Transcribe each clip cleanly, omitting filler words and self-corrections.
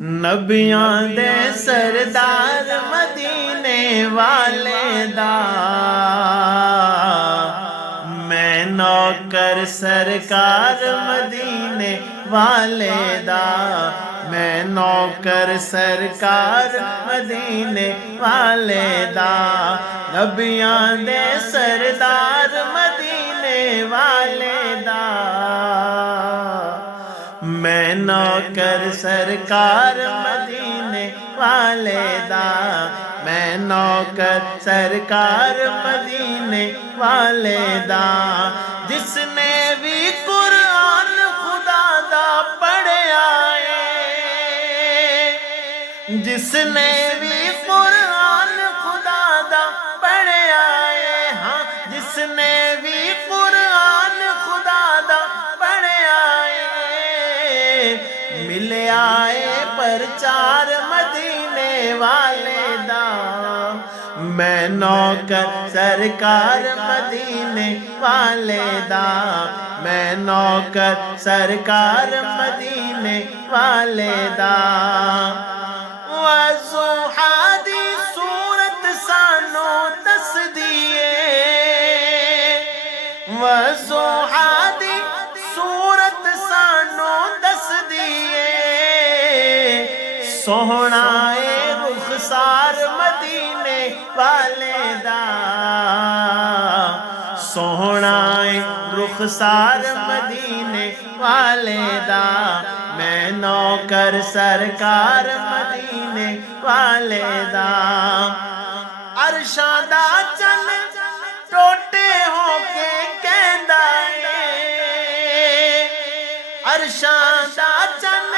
نبیاں دے سردار مدینے والے دا میں نوکر سرکار مدینے والے دا میں نوکر سرکار مدینے والے دا نبیاں دے سردار مدینے والے دا میں نوکر سرکار مدینے والے دا میں نوکر سرکار مدینے والے دا جس نے بھی قرآن خدا دا پڑھیا ہے جس نے بھی قرآن خدا دا پڑھیا ہے ہاں جس نے بھی قرآن خدا دا پڑھیا ہے ملے آئے پرچار مدینے والے دا میں نوکر سرکار مدینے والے دا میں نوکر سرکار مدینے والے دا وضحا دی صورت سانو دس دیے وضحا دی صورت سانو دس دیے سوہنا اے رخسار مدینے والے دا سوہنا اے رخسار مدینے والے دا میں نوکر سرکار مدینے والے دا عرشاں دا چل ٹوٹے ہو کے کہندا اے عرشاں دا چل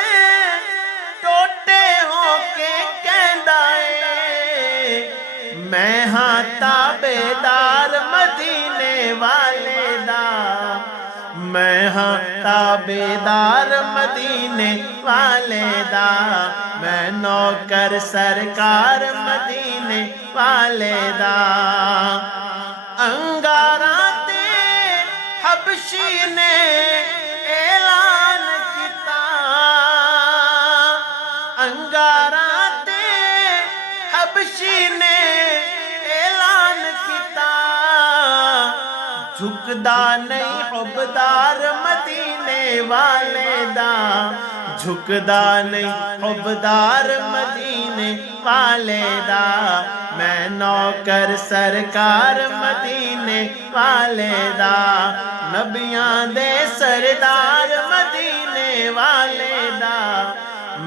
ٹوٹے ہو کے کہندا اے میں ہاں تابعدار مدینے والے دا میں ہاں تابعدار مدینے والے دا میں نوکر سرکار مدینے والے دا انگاراں تے حبشی نے اعلان کیتا انگاراں تے حبشی نے اعلان کیتا جھکدا نہیں حبدار مدینے والے دا جھکدا نہیں حبدار مدینے والے دا میں نوکر سرکار مدینے والے دا نبیاں دے سردار مدینے والے دا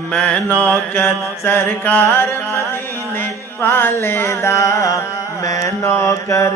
میں نوکر سرکار مدینے والے دا میں نوکر